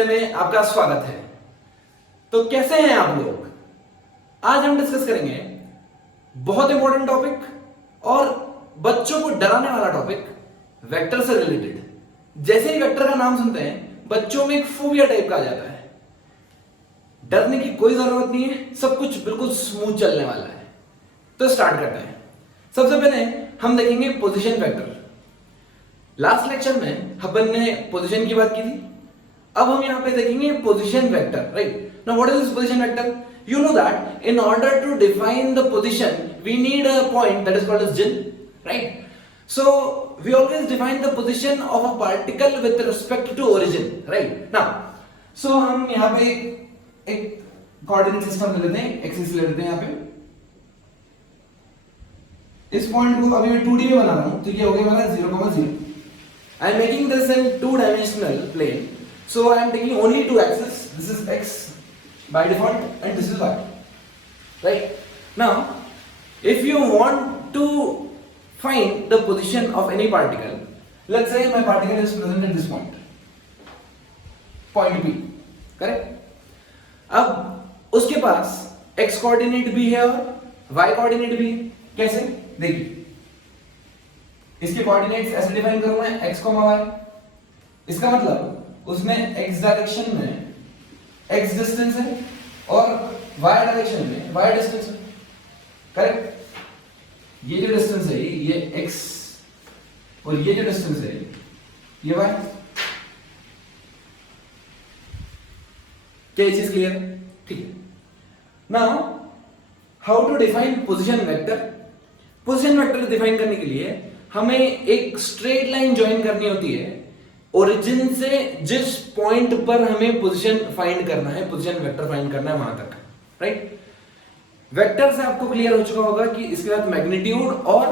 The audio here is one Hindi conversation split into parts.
पढ़ने में आपका स्वागत है। तो कैसे हैं आप लोग? आज हम डिस्कस करेंगे बहुत इंपॉर्टेंट टॉपिक और बच्चों को डराने वाला टॉपिक, वेक्टर से रिलेटेड। जैसे ही वेक्टर का नाम सुनते हैं बच्चों में एक फोबिया टाइप का आ जाता है। डरने की कोई जरूरत नहीं है, सब कुछ बिल्कुल स्मूथ चलने वाला है। तो स्टार्ट करते हैं। सबसे पहले हम देखेंगे पोजीशन वेक्टर। लास्ट लेक्चर में अपन ने पोजीशन की बात की थी, अब हम यहां पे देखेंगे position vector, right? Now what is this position vector? You know that in order to define the position we need a point that is called as gin, right? So we always define the position of a particle with respect to origin, right? Now so हम यहाँ पे एक कोऑर्डिनेट सिस्टम ले लेते हैं, एक्सिस ले लेते हैं। यहाँ पे इस पॉइंट को अभी मैं 2D में बना रहा हूँ, तो ये हो गया मेरा 0,0। I am making this in 2-dimensional plane, so I am taking only two axes. This is x by default and this is y, right? Now if you want to find the position of any particle, let's say my particle is present at this point P, correct? अब उसके पास x कोऑर्डिनेट भी है और y कोऑर्डिनेट भी है। कैसे? देखिए, इसके कोऑर्डिनेट्स ऐसे डिफाइन करूंगा, x, y। इसका मतलब उसमें x डायरेक्शन में x डिस्टेंस है और y डायरेक्शन में y डिस्टेंस है, करेक्ट? ये जो डिस्टेंस है ये x और ये जो डिस्टेंस है ये y। क्या ये चीज क्लियर? ठीक है। Now how to define position vector? Position vector define करने के लिए हमें एक स्ट्रेट लाइन ज्वाइन करनी होती है ओरिजिन से जिस पॉइंट पर हमें पोजीशन फाइंड करना है, पोजीशन वेक्टर फाइंड करना है वहां तक, राइट? वेक्टर से आपको क्लियर हो चुका होगा कि इसके बाद मैग्नीट्यूड और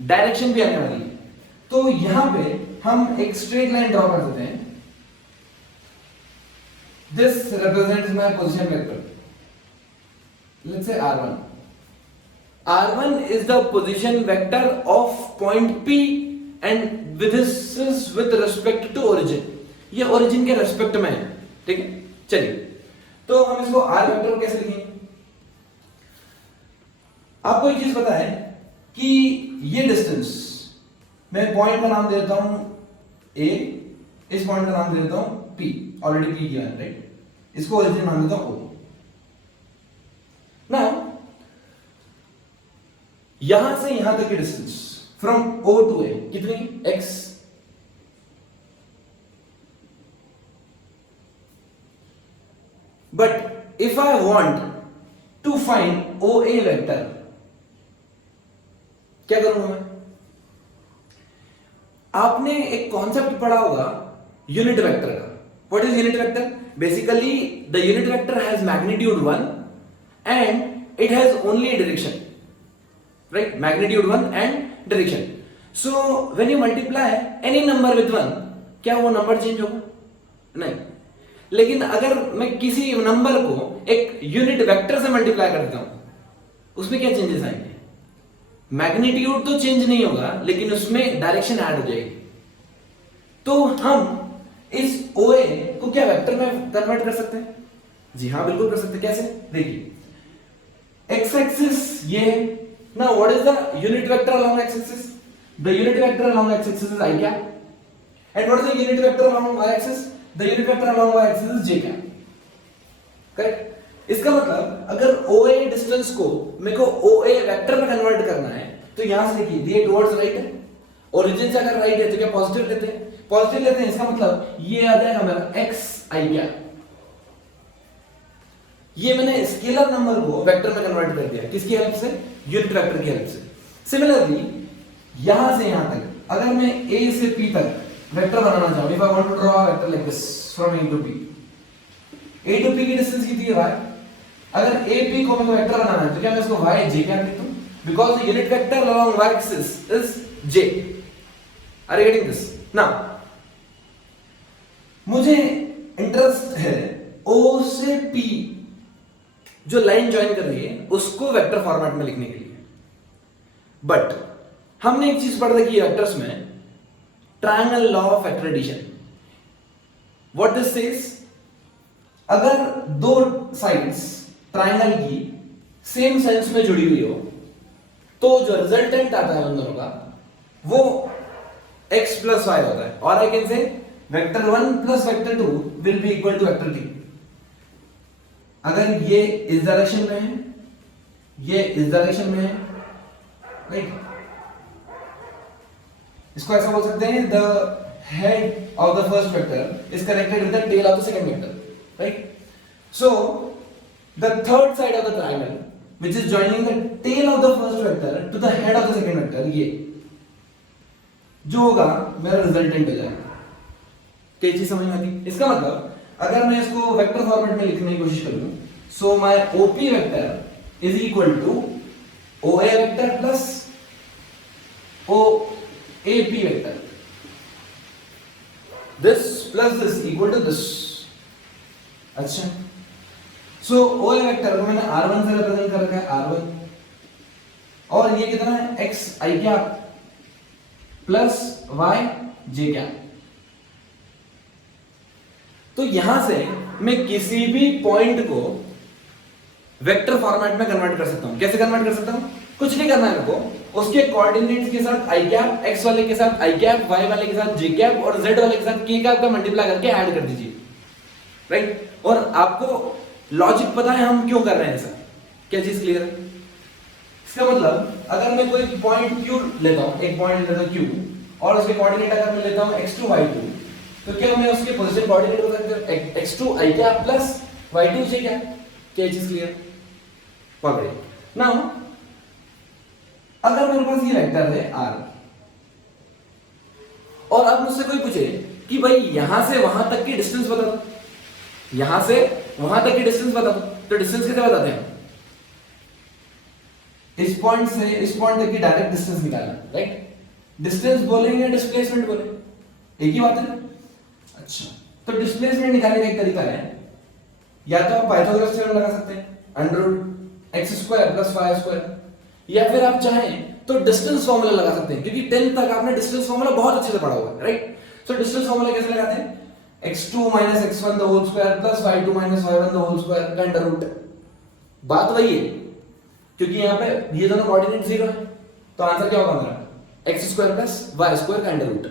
डायरेक्शन भी आने वाली है। तो यहां पे हम एक स्ट्रेट लाइन ड्रॉ कर देते हैं। This represents my position vector, let's say R1. R1 is the position vector of point P and this is with respect to origin. ये origin के रेस्पेक्ट में है, ठीक है? चलिए, तो हम इसको R वेक्टर कैसे लिखेंगे? आपको एक चीज पता है कि ये डिस्टेंस, मैं पॉइंट का नाम दे देता हूं A, इस पॉइंट का नाम दे देता हूं P, ऑलरेडी P किया है, राइट? इसको ओरिजिन मान देता हूं O। नाउ यहां से यहां तक की distance from O to A कितनी? x। But if I want to find OA vector, क्या करूंगा मैं? आपने एक कॉन्सेप्ट पढ़ा होगा यूनिट वेक्टर का। What is unit vector? Basically the unit vector has magnitude 1 and it has only direction, right? Magnitude 1 and direction. So when you multiply any number with 1, क्या वो नंबर चेंज होगा? नहीं। लेकिन अगर मैं किसी नंबर को एक यूनिट वेक्टर से मल्टीप्लाई कर देता हूं, उसमें क्या चेंजेस आएंगे? मैग्नीट्यूड तो चेंज नहीं होगा लेकिन उसमें डायरेक्शन ऐड हो जाएगी। तो हम इस OA को क्या वेक्टर में कन्वर्ट कर सकते हैं? जी हाँ, बिल्कुल कर सकते हैं। कैसे? देखिए, एक्स एक्सिस ये। Now what is the unit vector along x-axis? The unit vector along x-axis is I cap. And what is the unit vector along y-axis? The unit vector along y-axis is j cap. Correct? इसका मतलब अगर OA डिस्टेंस को मेरे को OA वेक्टर में कन्वर्ट करना है तो यहां से देखिए, ये टुवर्ड्स राइट है, ओरिजिन से अगर राइट है तो क्या पॉजिटिव लेते हैं? पॉजिटिव लेते हैं। इसका मतलब ये आ जाएगा मेरा x I cap। ये मैंने स्केलर नंबर को वेक्टर में कन्वर्ट कर दिया, किसकी हेल्प से? यूनिट वेक्टर की हेल्प से। सिमिलरली यहां से यहां तक अगर मैं A से P तक वेक्टर बनाना चाहूं, if I want to draw a vector like this from A to P, A to P की डिस्टेंस कितनी है? y। अगर A P को मैं वेक्टर बनाना है तो क्या मैं इसको y j क्या लिखता हूं? Because the unit vector along y axis is j। Are you getting this? Now मुझे इंटरेस्ट है O से P जो लाइन ज्वाइन कर रही है उसको वेक्टर फॉर्मेट में लिखने के लिए। बट हमने एक चीज पढ़ रखी है वेक्टर्स में, triangle law of vector addition. What this says? अगर दो साइड्स ट्राइंगल की सेम सेंस में जुड़ी हुई हो तो जो रिजल्टेंट आता है उन दोनों का वो x प्लस वाई होता है, और I can say vector 1 plus vector 2 will be equal to vector 3। अगर ये इस डायरेक्शन में है, ये इस डायरेक्शन में है, राइट, इसको ऐसा बोल सकते हैं the head of the first vector is connected with the tail of the second vector, right. So the third side of the triangle which is joining the tail of the first vector to the head of the second vector, ये जो होगा मेरा रिजल्टेंट हो जाएगा। क्या चीज समझ में आती? इसका मतलब अगर मैं इसको वेक्टर फॉर्मेट में लिखने की कोशिश करूं, so my OP vector is equal to OA vector plus OAP vector, this plus this equal to this. अच्छा, सो OA वेक्टर को मैंने R1 से रिप्रेजेंट कर रखा है, R1, और ये कितना है x i cap plus y j cap. तो यहां से मैं किसी भी पॉइंट को वेक्टर फॉर्मेट में कन्वर्ट कर सकता हूं। कैसे कन्वर्ट कर सकता हूं? कुछ नहीं करना है मेरे को, उसके कोऑर्डिनेट्स के साथ i कैप, x वाले के साथ i कैप, y वाले के साथ j कैप और z वाले के साथ k कैप का मल्टीप्लाई करके ऐड कर दीजिए, राइट। और आपको लॉजिक पता है हम क्यों कर रहे हैं ऐसा? क्या चीज क्लियर है? इसका मतलब अगर मैं कोई पॉइंट Q लेता हूं, एक पॉइंट लेता हूं Q, और उसके कोऑर्डिनेट अगर मैं लेता हूं x2 y2, तो क्या मैं उसके पोजीशन कोऑर्डिनेट बता सकता हूं x2 i cap plus y2 j cap? क्या चीज क्लियर? पकड़िए। नाउ अगर मेरे पास ये वेक्टर है r, और अब मुझसे कोई पूछे कि भाई यहां से वहां तक की डिस्टेंस बता दो, यहां से वहां तक की डिस्टेंस बता दो, तो डिस्टेंस कैसे बताते हैं? इस पॉइंट से इस पॉइंट तक की डायरेक्ट डिस्टेंस निकालना, राइट। डिस्टेंस बोलेंगे डिस्प्लेसमेंट बोलेंगे, एक ही बात है। अच्छा, तो डिस्प्लेसमेंट निकालने का एक तरीका है, या तो आप पाइथागोरस थ्योरम लगा सकते हैं, √x² + y², या फिर आप चाहें तो डिस्टेंस फार्मूला लगा सकते हैं, क्योंकि 10th तक आपने डिस्टेंस फार्मूला बहुत अच्छे से पढ़ा होगा, राइट। सो डिस्टेंस फार्मूला कैसे लगाते हैं? x2 - x1 the whole square plus y2 - y1 the whole square का अंडर रूट। बात वही है, क्योंकि यहाँ पे ये दोनों कोऑर्डिनेट 0 है, तो आंसर क्या होगा मेरा? x² + y² का अंडर रूट।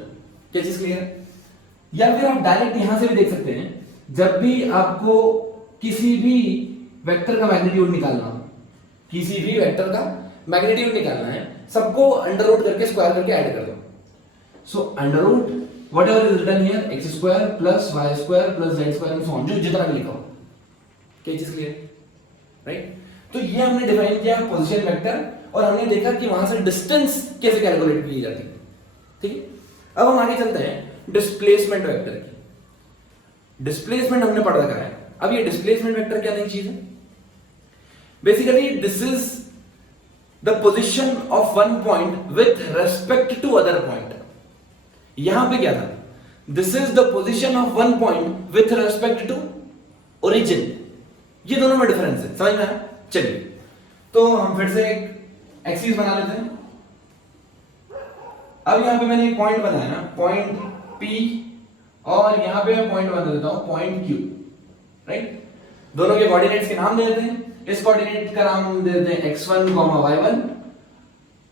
क्या चीज क्लियर है? या फिर आप डायरेक्ट यहां से भी देख सकते हैं, जब भी आपको किसी भी वेक्टर का मैग्नीट्यूड निकालना हो, किसी भी वेक्टर का मैग्नीट्यूड निकालना है, सबको अंडर रूट करके स्क्वायर करके ऐड कर दो। So under root whatever is written here x² + y² + z² and so on, जो जितना भी लिखा हो। क्या चीज क्लियर? राइट। तो ये हमने डिफाइन किया पोजीशन वेक्टर, और हमने देखा कि वहां से डिस्टेंस कैसे कैलकुलेट की जाती है, ठीक है। अब हम आगे चलते हैं डिस्प्लेसमेंट वेक्टर की। डिस्प्लेसमेंट हमने पढ़ रखा है। अब ये डिस्प्लेसमेंट वेक्टर क्या नई चीज है? Basically this is the position of one point with respect to other point. यहां पे क्या था? This is the position of one point with respect to origin. ये दोनों में डिफरेंस है, समझ में आया? चलिए, तो हम फिर से एक एक्सिस बना लेते हैं। अब यहां पे मैंने एक पॉइंट बनाया ना, पॉइंट P, और यहां पे मैं पॉइंट बना देता हूं पॉइंट Q, राइट। दोनों के कोऑर्डिनेट्स के नाम दे देते हैं। इस कोऑर्डिनेट का नाम दे देते हैं x1, y1,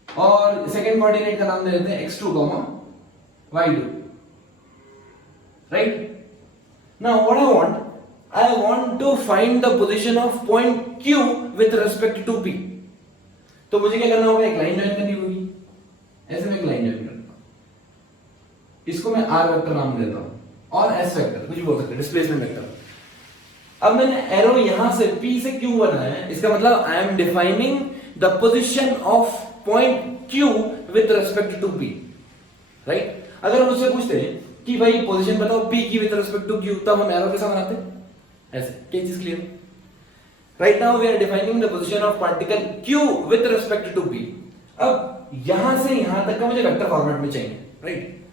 और सेकंड कोऑर्डिनेट का नाम दे देते हैं x2, y2, right? Now what I want to find the position of point Q with respect to P. तो मुझे क्या करना होगा? एक लाइन ज्वाइन करनी होगी, ऐसे मैं एक लाइन ज्वाइन करता हूं, इसको मैं R वेक्टर नाम देता हूं, और S वेक्टर कुछ बोल सकते हैं, डिस्प्लेसमेंट वेक्टर। अब मैंने एरो यहां से P से Q बनाया है, इसका मतलब I am defining the position of point Q with respect to P, right. अगर हम उससे पूछते हैं कि भाई पोजीशन बताओ P की विद रिस्पेक्ट टू Q, तब हम एरो कैसा बनाते हैं? ऐसे। क्या चीज clear? Right now we are defining the position of particle Q with respect to P। अब यहां से यहां तक का मुझे वेक्टर फॉर्मेट में चाहिए, राइट।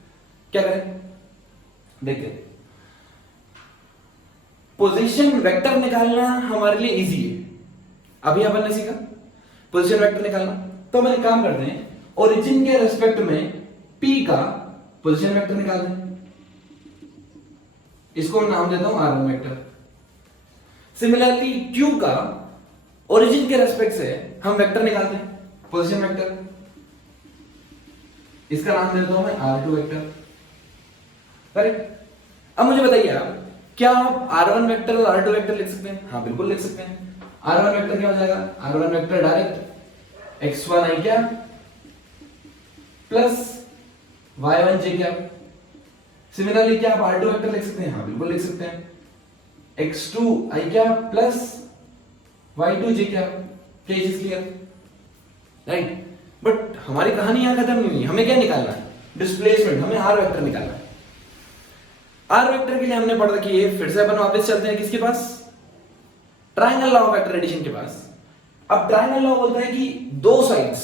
क्या करें? देखिए, पोजीशन वेक्टर निकालना हमारे लिए इजी है, अभी अपन ने सीखा पोजीशन वेक्टर निकालना। तो हम एक काम करते हैं, ओरिजिन के रिस्पेक्ट में P का पोजीशन वेक्टर निकाल दें, इसको मैं नाम देता हूं R1 वेक्टर। सिमिलरली क्यू का ओरिजिन के रेस्पेक्ट से हम वेक्टर निकालते हैं, पोजीशन वेक्टर, इसका नाम देता हूं मैं R2 वेक्टर, करेक्ट। अब मुझे बताइए आप, क्या आप R1 वेक्टर और R2 वेक्टर लिख सकते हैं? हाँ बिल्कुल लिख सकते हैं। R1 वेक्टर क्या हो जाएगा? R1 vector direct x1 i क्या प्लस y1 j क्या। सिमिलरली क्या आप R2 वेक्टर लिख सकते हैं? हाँ बिल्कुल लिख सकते हैं, x2 i क्या प्लस y2 j क्या। क्या चीज क्लियर? राइट। बट हमारी कहानी यहां खत्म नहीं हुई, हमें क्या निकालना है? डिस्प्लेसमेंट, हमें R वेक्टर निकालना है। R वेक्टर के लिए हमने पढ़ रखी है, फिर से अपन वापस चलते हैं किसके पास? Triangle law of vector addition के पास। अब ट्रायंगल लॉ बोलता है कि दो sides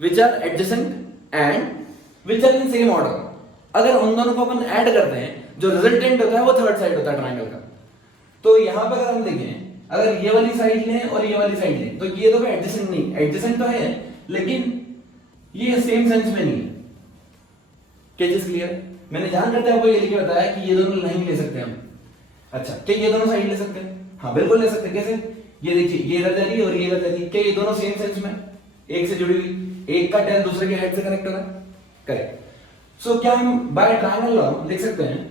which are adjacent and which are in same order, अगर उन दोनों को अपन ऐड करते हैं, जो रिजल्टेंट होता है वो थर्ड साइड होता है ट्रायंगल का। तो यहां पर अगर हम देखें, अगर ये वाली साइड लें और ये वाली साइड लें, तो ये तो एडजेसेंट नहीं, एडजेसेंट तो है लेकिन ये सेम सेंस में नहीं है। क्या चीज क्लियर? मैंने जान करते आपको ये लिख के बताया कि ये दोनों नहीं ले सकते हम। अच्छा, क्या ये दोनों साइड ले सकते हैं? हाँ बिल्कुल ले सकते हैं। कैसे? ये देखिए, ये इधर जा रही है और ये इधर जा रही है, क्या ये दोनों सेम सेंस में एक से जुड़ी हुई, एक का टेल दूसरे के हेड से कनेक्ट हो रहा है, करेक्ट। सो क्या हम बाय ट्रायंगल लॉ लिख सकते हैं?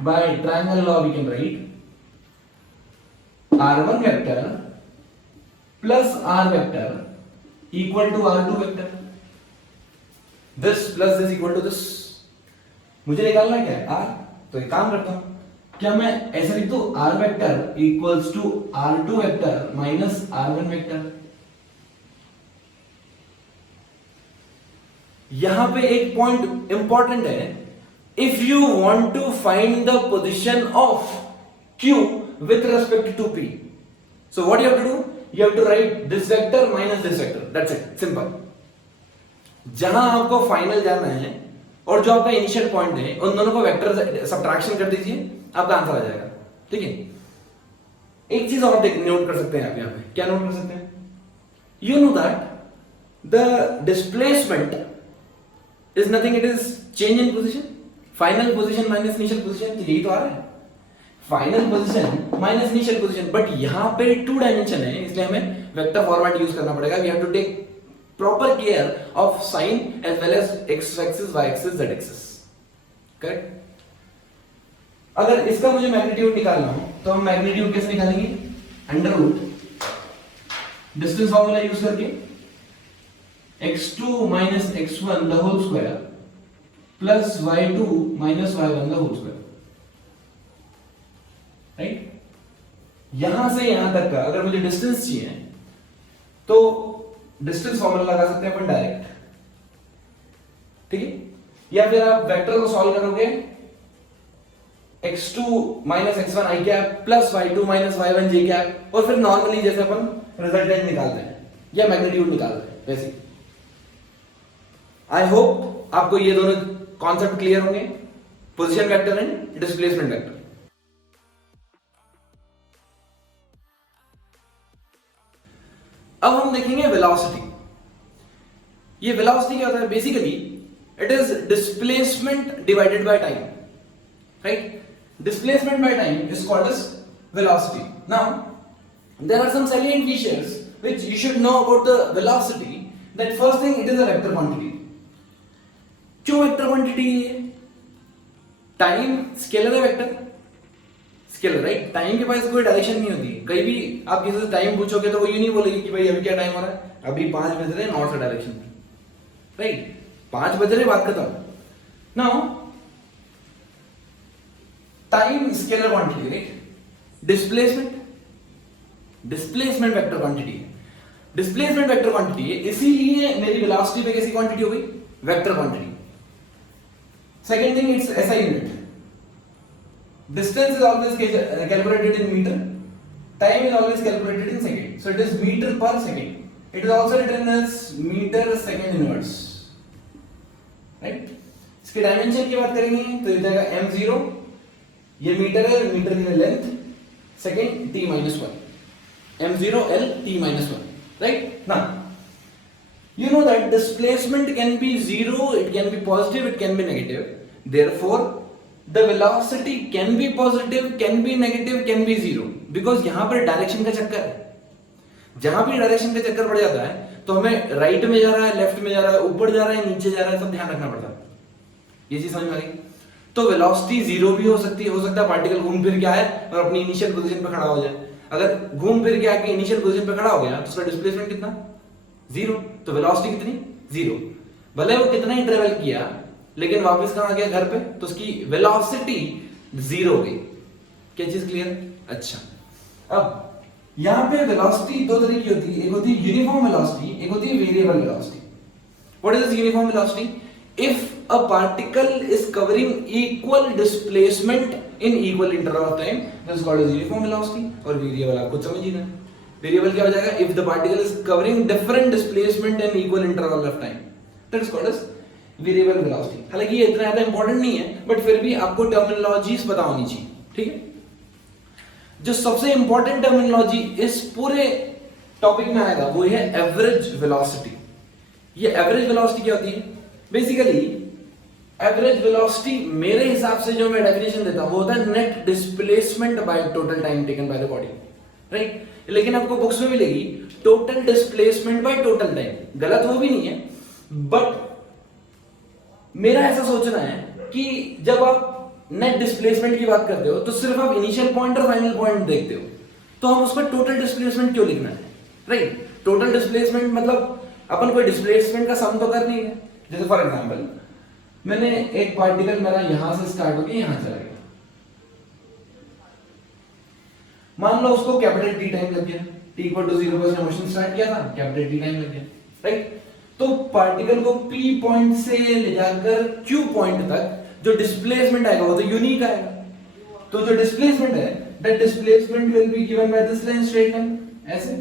By triangle law we can write R1 vector plus R vector equal to R2 vector, this plus this equal to this. मुझे निकालना क्या है? R। तो एक काम करता हूं, क्या मैं ऐसे लिख दूं? R vector equals to R2 vector minus R1 vector. यहां पे एक पॉइंट इंपॉर्टेंट है, if you want to find the position of Q with respect to P, so what you have to do? You have to write this vector minus this vector, that's it, simple। जहां आपको फाइनल जाना है और जो आपका इनिशियल पॉइंट है, उन दोनों को वेक्टर सब्ट्रैक्शन कर दीजिए, आपका आंसर आ जाएगा, ठीक है। एक चीज और नोट कर सकते हैं आप यहां पे, क्या नोट कर सकते हैं? You know that the displacement is nothing, it is change in position, final position minus initial position, यही तो आ रहा है, final position minus initial position. But यहां पे टू डायमेंशन है, इसलिए हमें वेक्टर फॉर्मेट यूज करना पड़ेगा। We have to take proper care of sign as well as x axis, y axis, z axis, correct. अगर इसका मुझे मैग्नीट्यूड निकालना हो तो हम मैग्नीट्यूड कैसे निकालेंगे? Under root distance formula use करके x2 minus x1 the whole square plus y2 minus y1 the whole square, right. यहां से यहां तक का अगर मुझे डिस्टेंस चाहिए तो डिस्टेंस फॉर्मूला लगा सकते हैं अपन डायरेक्ट, ठीक है। या फिर आप वेक्टर को सॉल्व करोगे, x2 minus x1 i cap plus y2 minus y1 j cap, और फिर नॉर्मली जैसे अपन रिजल्टेंट निकालते हैं या मैग्नीट्यूड निकालते हैं वैसे। आई होप आपको ये दोनों कॉन्सेप्ट क्लियर होंगे, position vector and displacement vector. अब हम देखेंगे वेलोसिटी। ये वेलोसिटी क्या होता है? Basically it is displacement divided by time, right. Displacement by time is called as velocity. Now there are some salient features which you should know about the velocity. That first thing, it is a vector quantity. क्यों वेक्टर क्वांटिटी है? टाइम स्केलर है, वेक्टर स्केलर, राइट। टाइम के पास कोई डायरेक्शन नहीं होती। कहीं भी आप किसी से टाइम पूछोगे तो वो ये नहीं बोलेगी कि भाई अभी क्या टाइम हो रहा है, अभी 5 बज रहे हैं नॉर्थ डायरेक्शन में, राइट। 5 बज रहे, बात खत्म। Now time scalar quantity, right. Displacement vector quantity है। डिस्प्लेसमेंट वेक्टर क्वांटिटी है, इसीलिए मेरी वेलोसिटी पे कैसी क्वांटिटी हो गई? Vector quantity. Second thing, it's SI unit. Distance is always calculated in meter. Time is always calculated in second. So it is meter per second. It is also written as meter second inverse. Right? इसके डायमेंशन की बात करेंगे तो ये जाएगा m0, ये मीटर है, मीटर की length, second t minus 1, m0 l t minus 1, right? Now you know that displacement can be 0, it can be positive, it can be negative. Therefore the velocity can be positive, can be negative, can be zero, because यहां पर डायरेक्शन का चक्कर है। जहां भी डायरेक्शन का चक्कर पड़ जाता है तो हमें राइट में जा रहा है, लेफ्ट में जा रहा है, ऊपर जा रहा है, नीचे जा रहा है, सब ध्यान रखना पड़ता है। ये चीज समझ में आ गई? तो वेलोसिटी जीरो भी हो सकती है, हो सकता है पार्टिकल घूम फिर के आए और अपनी इनिशियल पोजीशन पे खड़ा हो जाए। अगर घूम फिर के आके इनिशियल पोजीशन पे खड़ा हो गया तो उसका डिस्प्लेसमेंट कितना? जीरो। तो वेलोसिटी कितनी? जीरो। भले वो कितना ही ट्रेवल किया लेकिन वापस कहां आ गया? घर पे, तो उसकी वेलोसिटी जीरो हो गई। क्या चीज क्लियर? अच्छा, अब यहां पे वेलोसिटी दो तरह की होती है, एक होती है यूनिफॉर्म वेलोसिटी, एक होती है variable velocity. What is this uniform velocity? If a particle is covering equal displacement in equal interval of time, this is called as uniform velocity। और variable आप खुद समझिए ना, variable क्या हो जाएगा? if the particle is covering different displacement in equal interval of time, that is called as variable velocity। हालांकि ये इतना ज्यादा इंपॉर्टेंट नहीं है, बट फिर भी आपको टर्मिनोलॉजीज पता होनी चाहिए, ठीक है? जो सबसे इंपॉर्टेंट टर्मिनोलॉजी इस पूरे टॉपिक में आएगा वो है एवरेज वेलोसिटी। ये एवरेज वेलोसिटी क्या होती है? बेसिकली एवरेज वेलोसिटी मेरे हिसाब से जो मैं डेफिनेशन देता हूं वो होता है net displacement by total time taken by the body, right? लेकिन आपको बुक्स में मिलेगी total displacement by total time. गलत वो भी नहीं है, बट मेरा ऐसा सोचना है कि जब आप नेट डिस्प्लेसमेंट की बात करते हो तो सिर्फ आप इनिशियल पॉइंट और फाइनल पॉइंट देखते हो, तो हम उस पर टोटल डिस्प्लेसमेंट क्यों लिखना है, राइट? टोटल डिस्प्लेसमेंट मतलब अपन कोई डिस्प्लेसमेंट का सम तो कर नहीं है। जैसे फॉर एग्जांपल मैंने एक पार्टिकल मेरा यहां से स्टार्ट होकर यहां चला गया, मान लो उसको कैपिटल टी टाइम लग गया, टी इक्वल टू 0 पर उसने मोशन स्टार्ट किया था, कैपिटल टी टाइम लग गया, राइट? तो पार्टिकल को पी पॉइंट से ले जाकर क्यू पॉइंट तक जो डिस्प्लेसमेंट आएगा वो तो यूनिक आएगा। तो जो डिस्प्लेसमेंट है that displacement will be given by this line straight line, ऐसे।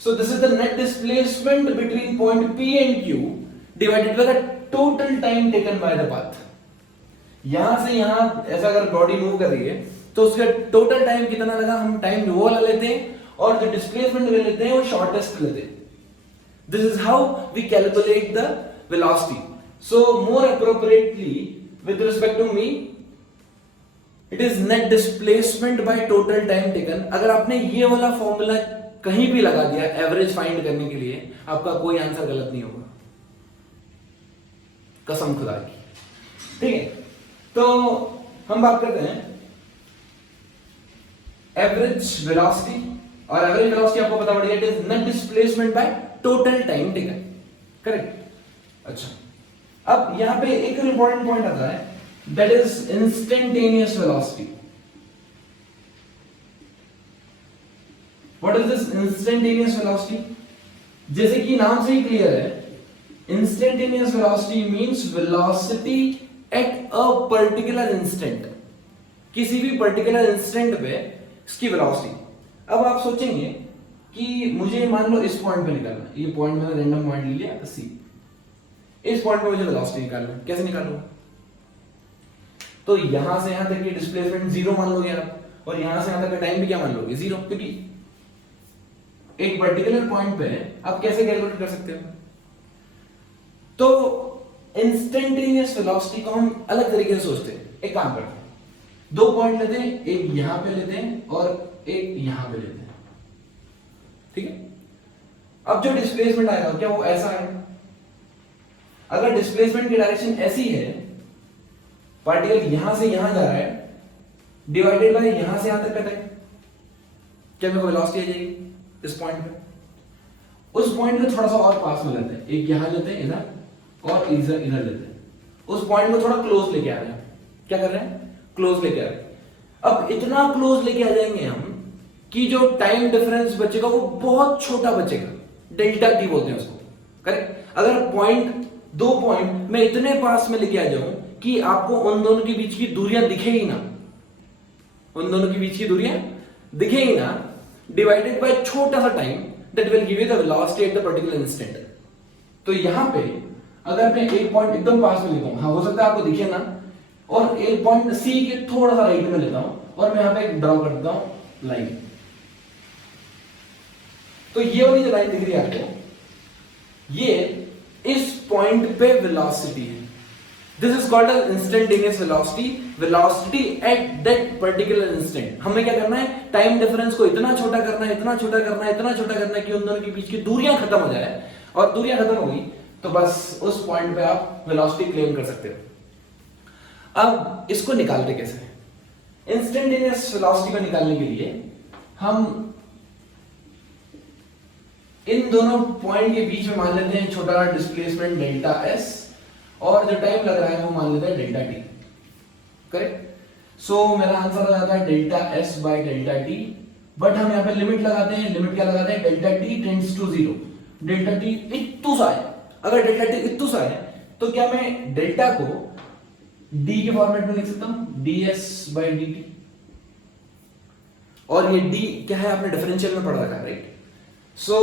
So this is the net displacement between point P and Q divided by the total time taken by the path. यहां से यहां ऐसा अगर बॉडी मूव कर रही है तो उसका टोटल टाइम कितना लगा, हम टाइम वो वाला लेते हैं और जो डिस्प्लेसमेंट ले लेते हैं वो शॉर्टेस्ट लेते हैं। This is how we calculate the velocity. So more appropriately with respect to me it is net displacement by total time taken. अगर आपने ये वाला फॉर्मूला कहीं भी लगा दिया एवरेज फाइंड करने के लिए, आपका कोई आंसर गलत नहीं होगा, कसम खुदा की, ठीक है? तो हम बात करते हैं एवरेज वेलोसिटी, और एवरेज वेलोसिटी आपको पता पड़ेगा it is net displacement by total time taken, correct? अच्छा, अब यहां पे एक इंपॉर्टेंट पॉइंट आता है that is instantaneous velocity. What is this instantaneous velocity? जैसे कि नाम से ही क्लियर है, instantaneous velocity means velocity at a particular instant. किसी भी पर्टिकुलर इंस्टेंट पे इसकी वेलोसिटी। अब आप सोचेंगे कि मुझे मान लो इस पॉइंट पे निकालना है, ये पॉइंट मैंने रैंडम पॉइंट ले लिया सी, इस पॉइंट पे मुझे वेलोसिटी निकालना है, कैसे निकालूंगा? तो यहां से यहां तक की डिस्प्लेसमेंट जीरो मान लोगे आप, और यहां से यहां तक का टाइम भी क्या मान लोगे? जीरो, क्योंकि एक पर्टिकुलर पॉइंट पे आप कैसे कैलकुलेट कर सकते हो? तो इंस्टेंटेनियस वेलोसिटी को हम अलग तरीके से सोचते हैं। एक काम करते हैं, दो पॉइंट लेते हैं, एक यहां पे लेते हैं और एक यहां पे लेते हैं, ठीक है? अब जो डिस्प्लेसमेंट आएगा क्या वो ऐसा आएगा? अगर डिस्प्लेसमेंट की डायरेक्शन ऐसी है, पार्टिकल यहां से यहां जा रहा है डिवाइडेड बाय यहां से यहां तक का टाइम, क्या मेरे को वेलोसिटी आ जाएगी इस पॉइंट पे? उस पॉइंट को थोड़ा सा और पास में लेते हैं, एक यहां लेते हैं इधर और इधर इधर लेते हैं, उस पॉइंट को थोड़ा क्लोज लेके आ रहे हैं। क्या कर रहे हैं? क्लोज लेके आ रहे हैं। अब इतना क्लोज लेके आ जाएंगे हम कि जो टाइम डिफरेंस बचेगा वो बहुत छोटा बचेगा, डेल्टा टी बोलते हैं उसको, करेक्ट? अगर पॉइंट, दो पॉइंट मैं इतने पास में लेके आ जाऊं कि आपको उन दोनों के बीच की दूरियां दिखे ही ना, उन दोनों के बीच की दूरियां दिखे ही ना, डिवाइडेड बाय छोटा सा time, that will give you the velocity at the particular instant. तो यहां पे अगर मैं एक पॉइंट एकदम पास में लेता हूं, हाँ हो सकता है आपको दिखे ना, और एक पॉइंट सी के थोड़ा सा राइट में लेता हूं और मैं यहां पे एक ड्रॉ कर देता हूं लाइन। तो ये वाली जो लाइन दिख रही है आपको, ये इस पॉइंट पे वेलोसिटी है, this is called as instantaneous velocity, velocity at that particular instant. हमें क्या करना है, टाइम डिफरेंस को इतना छोटा करना है, इतना छोटा करना है, इतना छोटा करना है कि उन दोनों के बीच की दूरियां खत्म हो जाए, और दूरियां खत्म हो गई तो बस उस पॉइंट पे आप वेलोसिटी क्लेम कर सकते हो। अब इसको निकालते कैसे, इंस्टेंटेनियस वेलोसिटी को निकालने के लिए हम इन दोनों पॉइंट के बीच में मान लेते हैं छोटा डिस्प्लेसमेंट डेल्टा एस, और जो टाइम लग रहा है वो मान लेते हैं डेल्टा टी, करेक्ट। सो मेरा आंसर हो जाता है delta S by delta T, but हम यहाँ पे लिमिट लगाते हैं, लिमिट क्या लगाते हैं, delta t tends to 0, delta t इतू सा है, अगर डेल्टा टी इतू सा है तो क्या मैं डेल्टा को डी के फॉर्मेट में लिख सकता हूं, D S by D T, और ये डी क्या है आपने डिफरेंशियल में पढ़ा रखा है, right. So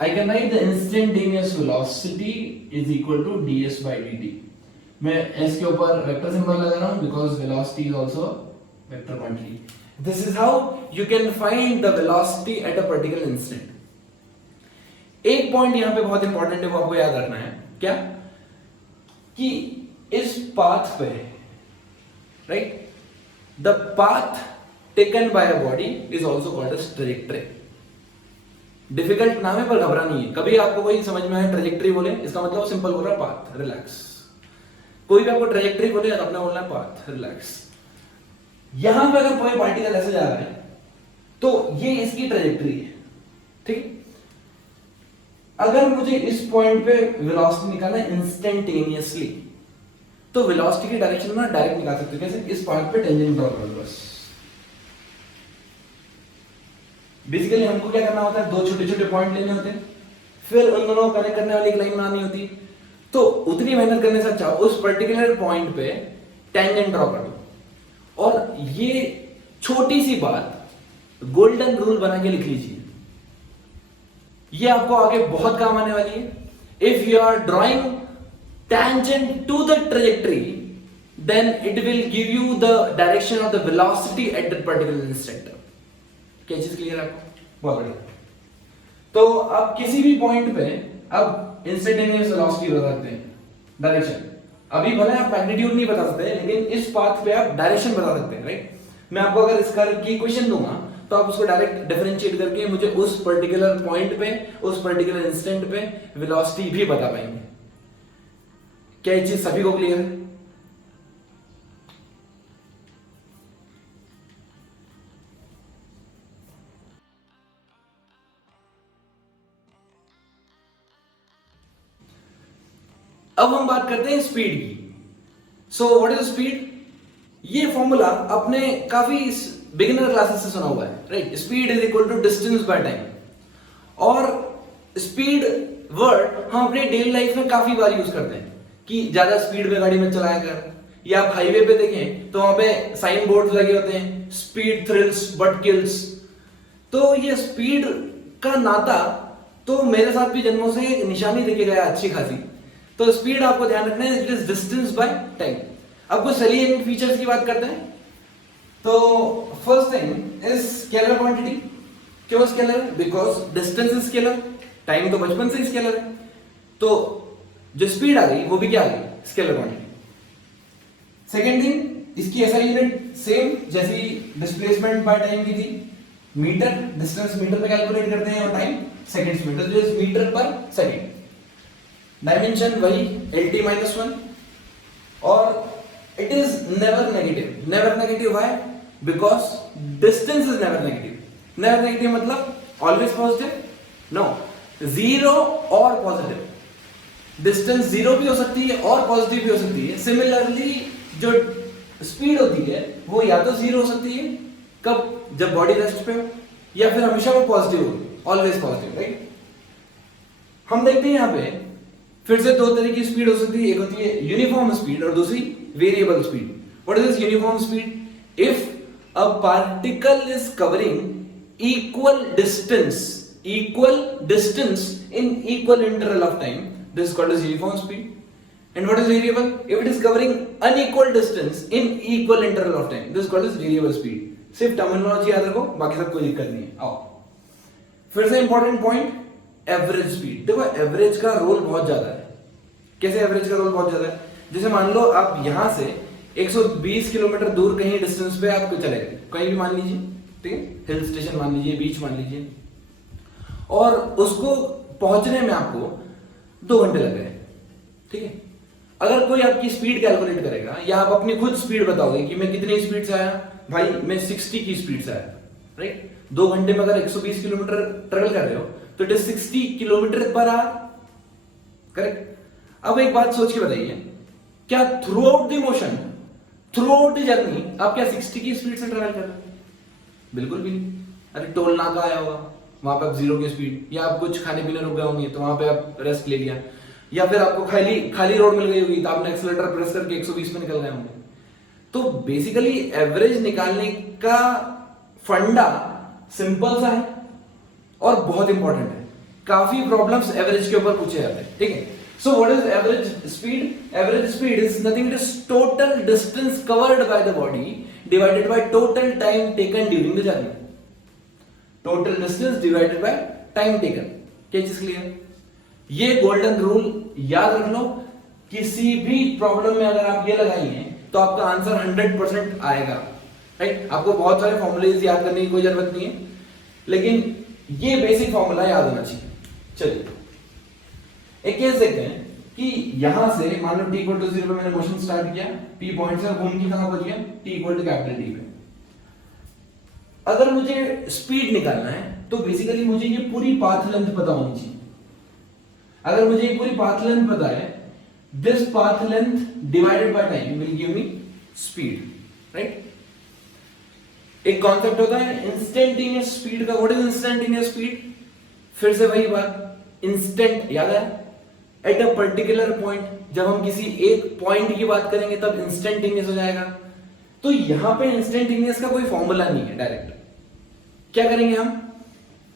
I can write the instantaneous velocity is equal to ds by dt. मैं s के ऊपर वेक्टर सिंबल लगा रहा हूँ because velocity is also vector quantity. This is how you can find the velocity at a particular instant. एक पॉइंट यहाँ पे बहुत इंपॉर्टेंट है, वो आपको याद रखना है, क्या कि इस पाथ पे, right, the path taken by a body is also called as trajectory. Difficult नाम है पर घबरानी है, कभी आपको कोई समझ में आए ट्रेजेक्ट्री बोले इसका मतलब सिंपल बोल रहा है पाथ, रिलैक्स। कोई भी आपको ट्रेजेक्ट्री बोले तो आपने बोलना है पाथ, रिलैक्स। यहां पे अगर कोई पार्टिकल ऐसे जा रहा है तो ये इसकी ट्रेजेक्ट्री है, ठीक। अगर मुझे इस पॉइंट पे वेलोसिटी निकालना है इंस्टेंटेनियसली, तो वेलोसिटी की डायरेक्शन ना डायरेक्ट निकाल सकते हो, कैसे, इस पॉइंट पे टेंजेंट ड्रॉ कर दो बस। बेसिकली हमको क्या करना होता है, दो छोटे छोटे पॉइंट लेने होते हैं, फिर उन दोनों को कनेक्ट करने वाली एक लाइन बनानी होती है, तो उतनी मेहनत करने से अच्छा उस पर्टिकुलर पॉइंट पे टेंजेंट ड्रॉ कर दो। और ये छोटी सी बात गोल्डन रूल बना के लिख लीजिए, ये आपको आगे बहुत काम आने वाली है। If you are drawing tangent to the trajectory, then it will give you the direction of the velocity at that particular instant. क्या चीज क्लियर है आपको, बहुत बढ़िया। तो आप किसी भी पॉइंट पे अब इंस्टेंटेनियस वेलोसिटी बता सकते हैं, डायरेक्शन। अभी भले आप मैग्नीट्यूड नहीं बता सकते, लेकिन इस पाथ पे आप डायरेक्शन बता सकते हैं, राइट। मैं आपको अगर इस कर्व की इक्वेशन दूंगा तो आप उसको डायरेक्ट डिफरेंशिएट करके मुझे उस पर्टिकुलर पॉइंट पे, उस पर्टिकुलर इंस्टेंट पे वेलोसिटी भी बता पाएंगे। क्या ये चीज सभी को क्लियर है? अब हम बात करते हैं स्पीड की। So what is speed? ये फॉर्मूला आपने काफी बिगिनर क्लासेस से सुना हुआ है, right. Speed is equal to distance by time. और स्पीड वर्ड हम अपने डेली लाइफ में काफी बार यूज करते हैं कि ज्यादा स्पीड में गाड़ी में चलाया कर, या आप हाईवे पे देखें तो वहां पे साइन बोर्ड लगे होते हैं, स्पीड थ्रिल्स बट किल्स। तो ये स्पीड का नाता तो मेरे साथ भी जन्मों से एक निशानी देके गया अच्छी खासी। तो स्पीड आपको ध्यान रखना है, it is distance by time. अब कुछ सैलिएंट फीचर्स की बात करते हैं। तो first thing is scalar quantity. क्यों scalar? Because distance is scalar, time तो बचपन से ही स्केलर है। तो जो स्पीड आ गई वो भी क्या आ गई? Scalar quantity. सेकेंड थिंग, इसकी ऐसा यूनिट सेम जैसी डिस्प्लेसमेंट बाय टाइम की थी, मीटर। डिस्टेंस मीटर पे कैलकुलेट करते हैं और टाइम सेकंड्स में, जो इज मीटर पर सेकंड। डायमेंशन वही LT-1, और it is never negative. Never negative why? Because distance is never negative. Never negative मतलब ऑलवेज पॉजिटिव? नो, जीरो और पॉजिटिव। डिस्टेंस जीरो भी हो सकती है और पॉजिटिव भी हो सकती है। सिमिलरली जो स्पीड होती है वो या तो जीरो हो सकती है, कब? जब बॉडी रेस्ट पे हो, या फिर हमेशा वो पॉजिटिव होगी, ऑलवेज पॉजिटिव, राइट। हम देखते हैं यहां पे फिर से दो तरह की स्पीड हो सकती है, एक होती है यूनिफॉर्म स्पीड और दूसरी variable speed. What is this uniform speed? If a particle is covering equal distance in equal interval of time, this is called as uniform speed. And what is variable? If it is covering unequal distance in equal interval of time, this is called as variable speed. सिर्फ टर्मिनोलॉजी याद रखो, बाकी सब कोई दिक्कत नहीं है। आओ फिर से इंपॉर्टेंट पॉइंट, एवरेज स्पीड। देखो एवरेज का रोल बहुत ज्यादा है। कैसे एवरेज का रोल बहुत ज्यादा है? जैसे मान लो आप यहां से 120 किलोमीटर दूर कहीं डिस्टेंस पे आप चले गए, कहीं भी मान लीजिए, ठीक है, हिल स्टेशन मान लीजिए, बीच मान लीजिए, और उसको पहुंचने में आपको 2 घंटे लग गए, ठीक है। अगर कोई आपकी स्पीड कैलकुलेट करेगा या आप अपनी खुद स्पीड बताओगे कि मैं कितनी स्पीड से आया, भाई मैं 60 की स्पीड से आया, राइट। 2 घंटे में अगर 120 किलोमीटर ट्रेवल कर रहे हो तो it is 60 kilometre per our, correct. अब एक बात सोच के बताइए, क्या through out the motion, through out the journey आप क्या 60 की स्पीड से ट्रेवल कर रहे हो? बिल्कुल भी नहीं। अरे टोल नाका आया होगा, वहां पे आप 0 की स्पीड, या आप कुछ खाने पीने रुक गए होंगे तो वहां पे आप रेस्ट ले लिया, या फिर आपको खाली खाली रोड मिल गई होगी तो आपने एक्सीलरेटर प्रेस करके 120 में निकल गए होंगे। तो बेसिकली एवरेज निकालने का फंडा सिंपल सा है और बहुत इंपॉर्टेंट है। काफी प्रॉब्लम्स एवरेज के ऊपर पूछे जाते हैं, ठीक है। सो what is average speed? Average speed is nothing, it is total distance covered by the body divided by total time taken during the journey. Total distance divided by time taken. क्या चीज क्लियर? ये गोल्डन रूल याद रख लो, किसी भी प्रॉब्लम में अगर आप ये लगाइए तो आपका आंसर 100% आएगा, राइट। आपको बहुत सारे फॉर्मूलेज याद करने की कोई जरूरत नहीं है, लेकिन ये बेसिक फॉर्मूला याद होना चाहिए। चलिए एक केस देखते हैं कि यहां से मान लो t इक्वल टू 0 पे मैंने मोशन स्टार्ट किया, p पॉइंट से घूम के कहां पहुंच गया, t equal to capital T पे। अगर मुझे स्पीड निकालना है तो बेसिकली मुझे ये पूरी पाथ लेंथ पता होनी चाहिए। अगर मुझे ये पूरी पाथ लेंथ पता है, this path length divided by time will give me speed, right. एक कॉन्सेप्ट होता है इंस्टेंटेनियस स्पीड का। What is instantaneous speed? फिर से वही बात, इंस्टेंट याद है, एट अ पर्टिकुलर पॉइंट। जब हम किसी एक पॉइंट की बात करेंगे तब इंस्टेंटेनियस हो जाएगा। तो यहां पे इंस्टेंटेनियस का कोई फॉर्मूला नहीं है डायरेक्ट। क्या करेंगे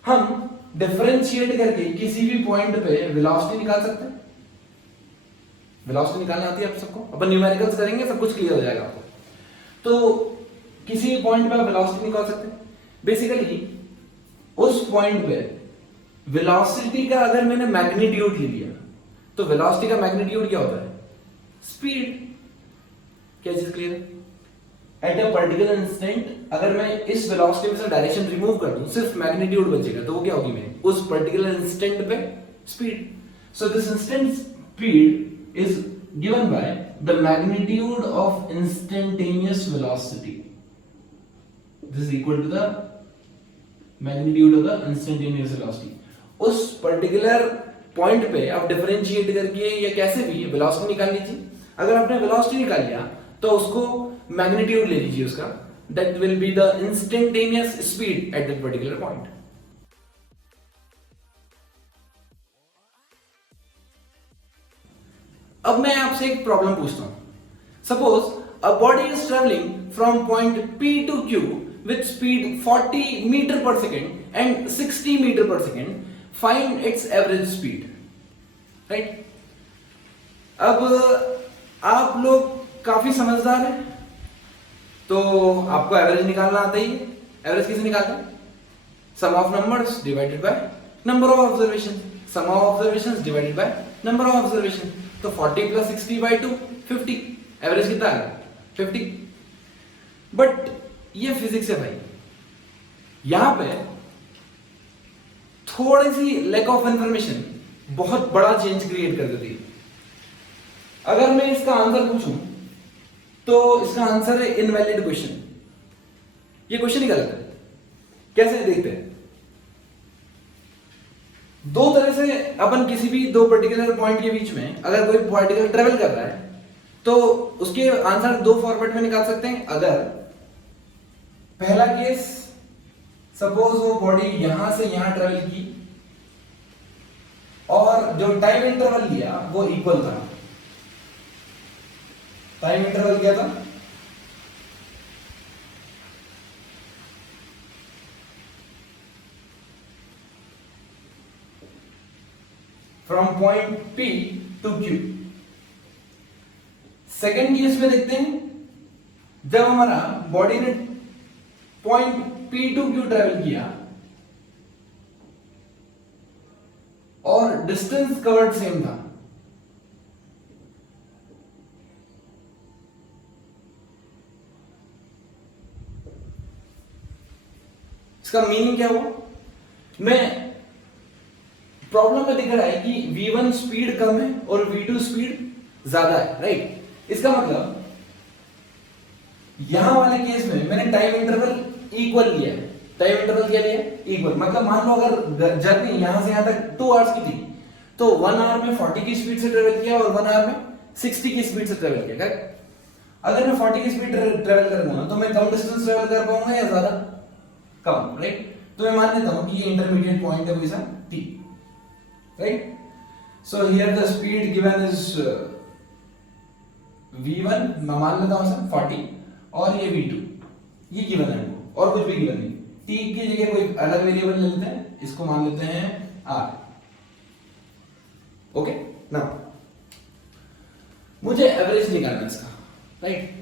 हम डिफरेंशिएट करके किसी भी पॉइंट पे वेलोसिटी निकाल सकते हैं। वेलोसिटी निकालना आती है आप सबको? अपन न्यूमेरिकल्स करेंगे, सब कुछ क्लियर हो जाएगा आपको। तो किसी भी पॉइंट पे आप वेलोसिटी निकाल सकते हैं। बेसिकली उस पॉइंट पे वेलोसिटी का अगर मैंने मैग्नीट्यूड ले लिया तो वेलोसिटी का मैग्नीट्यूड क्या होता है? स्पीड। क्या चीज clear? At a particular instant अगर मैं इस वेलोसिटी में से डायरेक्शन रिमूव कर दूं, सिर्फ मैग्नीट्यूड बचेगा, तो वो क्या होगी मेरी उस पर्टिकुलर इंस्टेंट पे? Speed. So this instant speed is given by the magnitude of instantaneous velocity. This is equal to the magnitude of the instantaneous velocity. उस पर्टिकुलर पॉइंट पे आप डिफरेंशिएट करके या कैसे भी वेलोसिटी निकाल लीजिए। अगर आपने वेलोसिटी निकाल लिया तो उसको मैग्नीट्यूड ले लीजिए उसका, that will be the instantaneous speed at that particular point. अब मैं आपसे एक प्रॉब्लम पूछता हूं। Suppose a body is travelling from point P to Q with speed 40 meter per second and 60 meter per second. Find its average speed. Right? अब आप लोग काफी समझदार हैं, तो आपको एवरेज निकालना आता ही है। एवरेज कैसे निकालते हैं? Sum of numbers divided by number of observation. Sum of observations divided by number of observation. तो 40 प्लस 60 बाय 2 50। एवरेज कितना आ गया? 50। बट ये फिजिक्स है भाई, यहां पे थोड़ी सी लैक ऑफ इंफॉर्मेशन बहुत बड़ा चेंज क्रिएट कर देती है। अगर मैं इसका आंसर पूछूं तो इसका आंसर है इनवैलिड क्वेश्चन। ये क्वेश्चन ही गलत है। कैसे देखते हैं? दो तरह से अपन किसी भी दो पर्टिकुलर पॉइंट के बीच में अगर कोई पार्टिकल ट्रेवल कर रहा है तो उसके आंसर दो फॉर्मेट में निकाल सकते हैं। अगर पहला केस, सपोज वो बॉडी यहां से यहां ट्रेवल की और जो टाइम इंटरवल लिया वो इक्वल था। टाइम इंटरवल क्या था? From point P to Q। Second case में देखते हैं, जब हमारा बॉडी ने point P to Q travel किया और डिस्टेंस कवर्ड सेम था, इसका मीनिंग क्या हुआ, मैं प्रॉब्लम में दिख रहा है कि V1 स्पीड कम है और V2 स्पीड ज्यादा है, राइट। इसका मतलब यहां वाले केस में मैंने टाइम इंटरवल इक्वल लिया है। टाइम इंटरवल क्या लिया, इक्वल। मतलब मान लो अगर जर्नी यहां से यहां तक 2 आवर्स की थी, तो 1 आवर में 40 की स्पीड से ट्रेवल किया और 1 आवर में 60 की स्पीड से ट्रेवल किया, करेक्ट। अगर मैं 40 की स्पीड ट्रेवल करूंगा तो मैं कम डिस्टेंस ट्रेवल कर पाऊंगा या ज्यादा, कम, राइट। तो मैं मान लेता हूं कि ये इंटरमीडिएट पॉइंट है, वैसा t, right. So here the speed given is v1, मैं मान लेता हूं सर 40, और ये v2, ये गिवन है, और कुछ भी गिवन नहीं। t की जगह कोई अलग वेरिएबल ले लेते हैं, इसको मान लेते हैं r, ओके ना। मुझे एवरेज निकालना है इसका, राइट।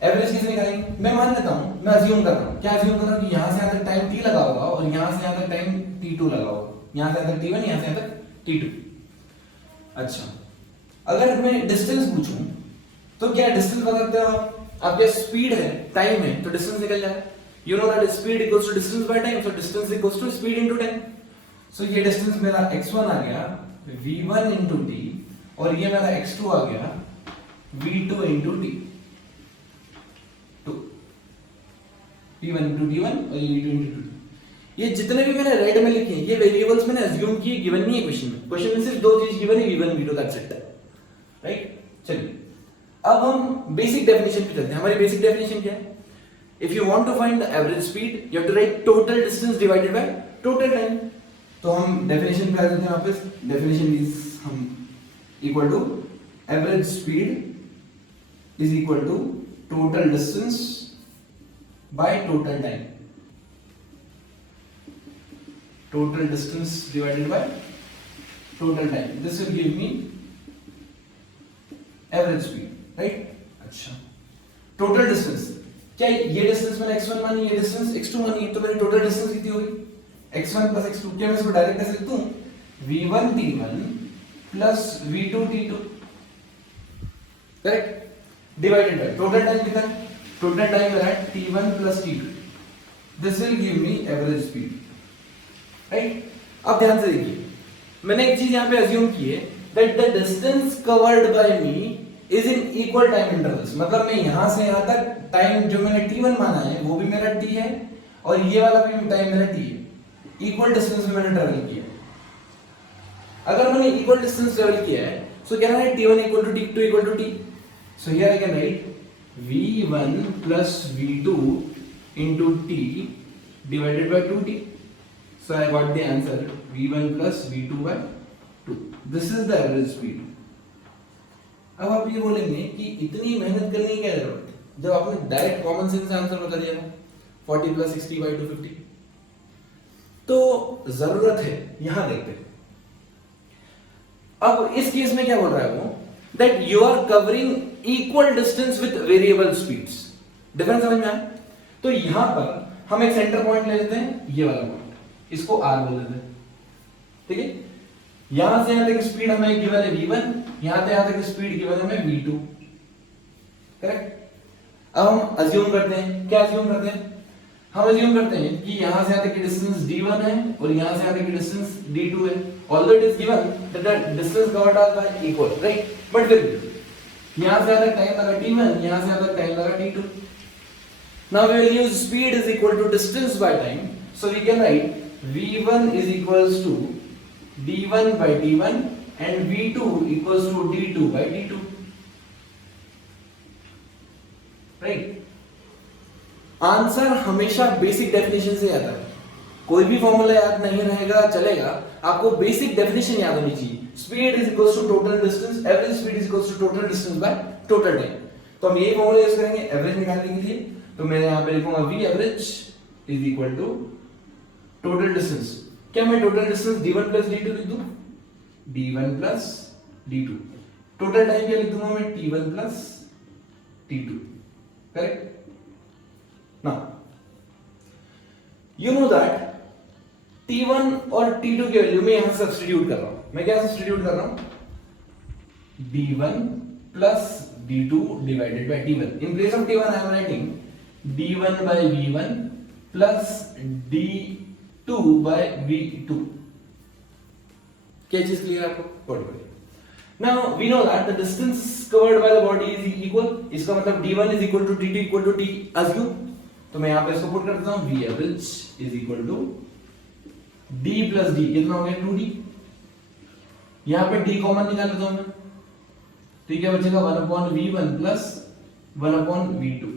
एवरेज किसे निकालेंगे, मैं मान लेता हूं, मैं अज्यूम कर रहा हूं, क्या अज्यूम कर रहा हूं कि यहां से यहां तक टाइम t लगा होगा और यहां से यहां तक टाइम t2 लगा होगा, यहां से यहां तक t1, यहां से यहां तक t2। अच्छा, अगर मैं डिस्टेंस पूछूं तो क्या डिस्टेंस बता सकते हो आपके स्पीड है, टाइम है, तो डिस्टेंस निकल जाए। You know that speed equals to distance by time, so distance equals to speed into time. So ये डिस्टेंस मेरा x1 आ गया v1 इनटू t, और ये मेरा x2 आ गया v2 into t, p1 into t1 और ये v2 इनटू t। ये जितने भी मैंने रेड में लिखे हैं ये वेरिएबल्स मैंने अज्यूम किए, गिवन नहीं है क्वेश्चन में। क्वेश्चन में सिर्फ दो चीज गिवन है, v1 v2, that's it, right. चलिए अब हम बेसिक डेफिनेशन पे चलते हैं। हमारी बेसिक डेफिनेशन क्या है, if you want to find the average speed you have to write total distance divided by total time. तो हम डेफिनेशन पे आ जाते हैं वापस। डेफिनेशन इज हम equal to average speed is equal to total distance by total time. Total distance divided by total time, this will give me average speed, right. अच्छा, टोटल डिस्टेंस, क्या ये डिस्टेंस मैंने x1 मानी, ये डिस्टेंस x2 मानी, तो मेरी टोटल डिस्टेंस कितनी होगी, x1 प्लस x2। क्या मैं इसको डायरेक्ट ऐसे लिख दूं, v1 t1 plus v2 t2, correct, divided by total time कितना है, टोटल टाइम मेरा है t1 plus t2, this will give me average speed, right. अब ध्यान से देखिए, मैंने एक चीज यहां पे अज्यूम की है that the distance covered by me is in equal time intervals। मतलब मैं यहां से यहां तक टाइम जो मैंने t1 माना है वो भी मेरा t है और ये वाला भी टाइम मेरा t है। इक्वल डिस्टेंस में मैंने ट्रेवल किया। अगर मैंने इक्वल डिस्टेंस ट्रेवल किया है सो क्या है, t1 equal to t2 equal to t। So here I can write v1 plus v2 into t divided by 2t। So I got the answer v1 plus v2 by 2। This is the average speed। अब आप ये बोलेंगे कि इतनी मेहनत करने की क्या जरूरत है जब आपने डायरेक्ट कॉमन सेंस से आंसर बता दिया था 40 प्लस 60 बाई 250। तो जरूरत है, यहां देखते हैं। अब इस केस में क्या बोल रहा है वो, that you are covering equal distance with variable speeds. Difference समझ में आया? तो यहां पर हम एक सेंटर पॉइंट ले लेते हैं, ये वाला पॉइंट, इसको r बोल देते हैं, ठीक है। यहां से यहां तक स्पीड हमें गिवन है v1, यहां से यहां तक स्पीड गिवन है हमें v2, करेक्ट। अब हम अज्यूम करते हैं, क्या अज्यूम करते हैं, हम अज्यूम करते हैं कि यहां से यहां तक की डिस्टेंस d1 है और यहां से यहां तक की डिस्टेंस d2 है। Although it is given that the distance covered are by equal, right, but फिर यहां से यहां तक टाइम लगा t1, यहां से यहां तक टाइम लगा t2। Now we will use speed is equal to distance by time, so we can write v1 is equals to d1 by d1 and v2 equals to d2 by d2, right। Answer हमेशा बेसिक डेफिनेशन से आता है। कोई भी फॉर्मूला याद नहीं रहेगा चलेगा, आपको बेसिक डेफिनेशन याद होनी चाहिए। Speed is equals to total distance, average speed is equals to total distance by total time. तो हम यही फॉर्मूला यूज करेंगे एवरेज निकालने के लिए। तो मैं यहां पे लिखूंगा v average is equal to total distance. क्या मैं total distance d1 plus d2 लिख दूं, d1 plus d2। Total time क्या लिख दूंगा मैं, t1 plus t2, correct. Now you know that t1 और t2 की वैल्यू मैं यहां सब्स्टिट्यूट कर रहा हूं। मैं क्या सब्स्टिट्यूट कर रहा हूं, d1 plus d2 divided by t1। In place of t1 I am writing d1 by v1 plus d2 by v2। क्या चीज क्लियर आपको? बहुत बढ़िया। Now we know that the distance covered by the body is equal, इसका मतलब d1 is equal to d2 equal to d assume, तो मैं यहाँ पे इसको पुट कर देता हूँ, v average is equal to d plus d, कितना हो गया 2d, यहाँ पे d कॉमन निकाल लेता हूँ मैं, तो ये क्या बचेगा 1 upon v1 plus 1 upon v2,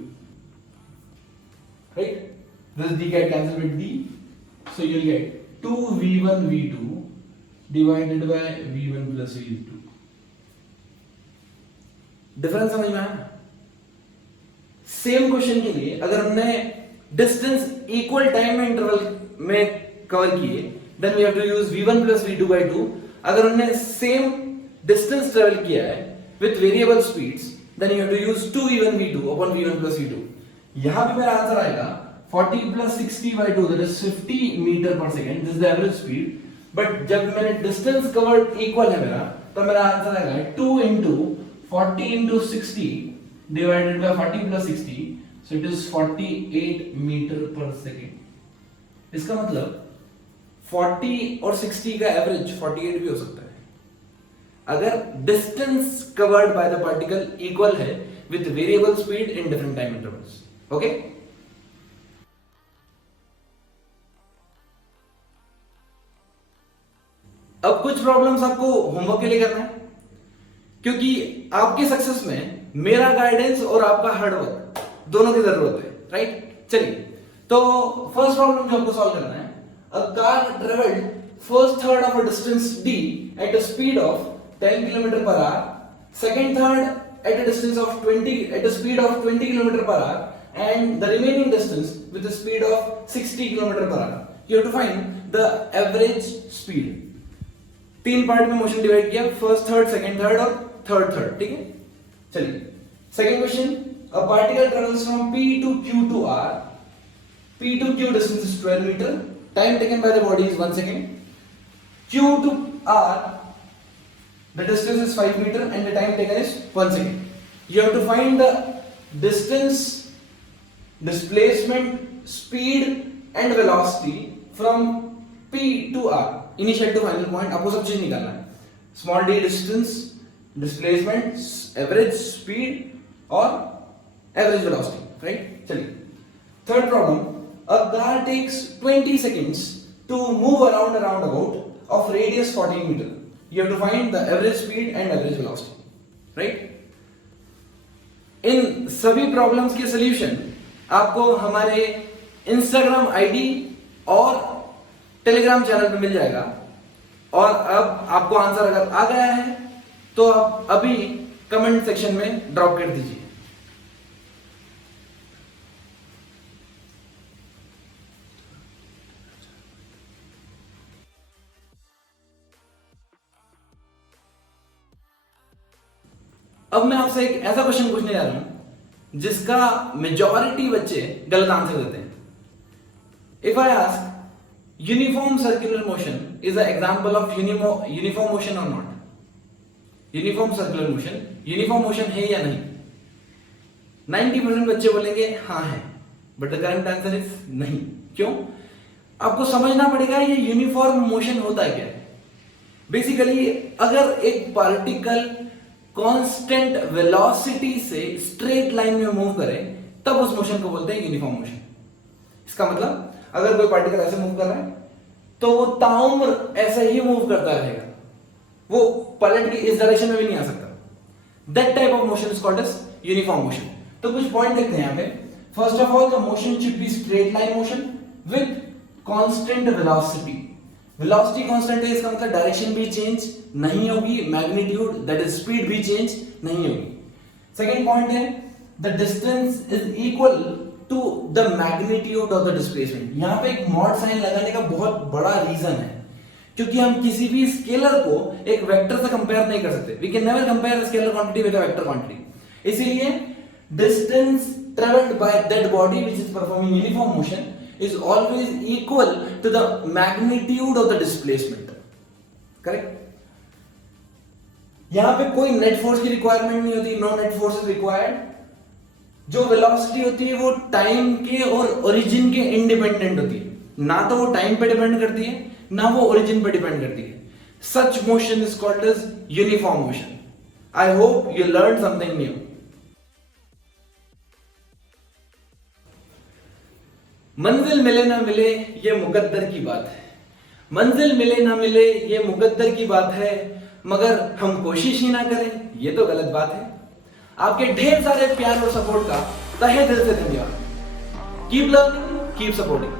right? This d get cancelled with d, so you'll get 2v1 v2 divided by v1 plus v2। Difference समझ में आया? सेम क्वेश्चन के लिए अगर हमने डिस्टेंस इक्वल टाइम इंटरवल में कवर किए, then we have to use v1 plus v2 by 2। अगर हमने सेम डिस्टेंस ट्रेवल किया है with variable speeds, then you have to use 2v1 v2 upon v1 plus v2। यहां पे मेरा आंसर आएगा 40 plus 60 by 2, that is 50 metre पर second, this is the average speed. But जब मैंने डिस्टेंस कवर्ड इक्वल है मेरा, तो मेरा आंसर आएगा 2 into 40 into 60 divided by 40 plus 60, so it is 48 metre पर सेकेंड। इसका मतलब 40 और 60 का एवरेज 48 भी हो सकता है अगर distance covered by the particle equal है with variable speed in different time intervals. Okay, अब कुछ प्रॉब्लम्स आपको होमवर्क के लिए करना है, क्योंकि आपके सक्सेस में मेरा गाइडेंस और आपका हार्डवर्क दोनों की जरूरत है, राइट? चलिए, तो फर्स्ट प्रॉब्लम जो आपको सॉल्व करना है, a car travelled first third of a distance d at a speed of 10 kilometre per hour, second third at a distance of 20 at a speed of 20 kilometre per hour and the remaining distance with the speed of 60 kilometre per hour. You have to find the average speed. तीन पार्ट में मोशन डिवाइड किया, फर्स्ट थर्ड, सेकंड थर्ड और थर्ड थर्ड, ठीक है? चलिए, second question, a particle travels from p to q to r, p to q distance is 12 meter, time taken by the body is 1 second, q to r the distance is 5 meter and the time taken is 1 second. You have to find the distance, displacement, speed and velocity from p to r, initial to final point। आपको सब चीज निकालना है, small d distance, displacement, average speed और एवरेज वेलोसिटी, राइट? चलिए, third problem, a car takes 20 seconds to move around a roundabout of radius 14 meter. You have to find the average speed and average velocity, right? इन सभी प्रॉब्लम्स के सॉल्यूशन आपको हमारे इंस्टाग्राम आईडी और टेलीग्राम चैनल पे मिल जाएगा। और अब आपको आंसर अगर आ गया है तो आप अभी कमेंट सेक्शन में ड्रॉप कर दीजिए। अब मैं आपसे एक ऐसा क्वेश्चन पूछने जा रहा हूं जिसका मेजॉरिटी बच्चे गलत आंसर देते हैं। If I ask uniform circular motion is a example of uniform motion और not? Uniform circular motion uniform motion है या नहीं? 90% बच्चे बोलेंगे हाँ है, but the correct answer is नहीं। क्यों? आपको समझना पड़ेगा ये यूनिफॉर्म मोशन होता है क्या है। बेसिकली अगर एक पार्टिकल कांस्टेंट वेलोसिटी से स्ट्रेट लाइन में मूव करे तब उस मोशन को बोलते हैं यूनिफॉर्म मोशन। इसका मतलब अगर कोई पार्टिकल ऐसे मूव कर रहा है तो वो ताउम्र ऐसे ही मूव करता रहेगा, वो पलट के इस डायरेक्शन में भी नहीं आ सकता। That type of motion is called as uniform motion. तो कुछ पॉइंट देखते हैं यहां पे। First of all, the motion should be straight line motion with constant velocity. Velocity constant है, इसका मतलब डायरेक्शन भी चेंज नहीं होगी, मैग्नीट्यूड दैट इज स्पीड भी चेंज नहीं होगी। सेकंड पॉइंट है the distance is equal to the magnitude of the displacement. यहां पे एक मॉड साइन लगाने का बहुत बड़ा रीजन है, क्योंकि हम किसी भी स्केलर को एक वेक्टर से कंपेयर नहीं कर सकते। We can never compare scalar quantity with a vector quantity. इसीलिए distance travelled by that body which is performing uniform motion is always equal to the magnitude of the displacement. Correct? यहां पे कोई नेट फोर्स की रिक्वायरमेंट नहीं होती, no net force is required. जो वेलोसिटी होती है वो टाइम के और ओरिजिन के इंडिपेंडेंट होती है, ना तो वो टाइम पे डिपेंड करती है ना वो ओरिजिन पे डिपेंड करती है. Such motion is called as uniform motion. I hope you learn something new. मंजिल मिले ना मिले ये मुकद्दर की बात है. मंजिल मिले ना मिले ये मुकद्दर की बात है, मगर हम कोशिश ही ना करें ये तो गलत बात है. आपके ढेर सारे प्यार और सपोर्ट का तहे दिल से धन्यवाद. Keep learning, keep supporting.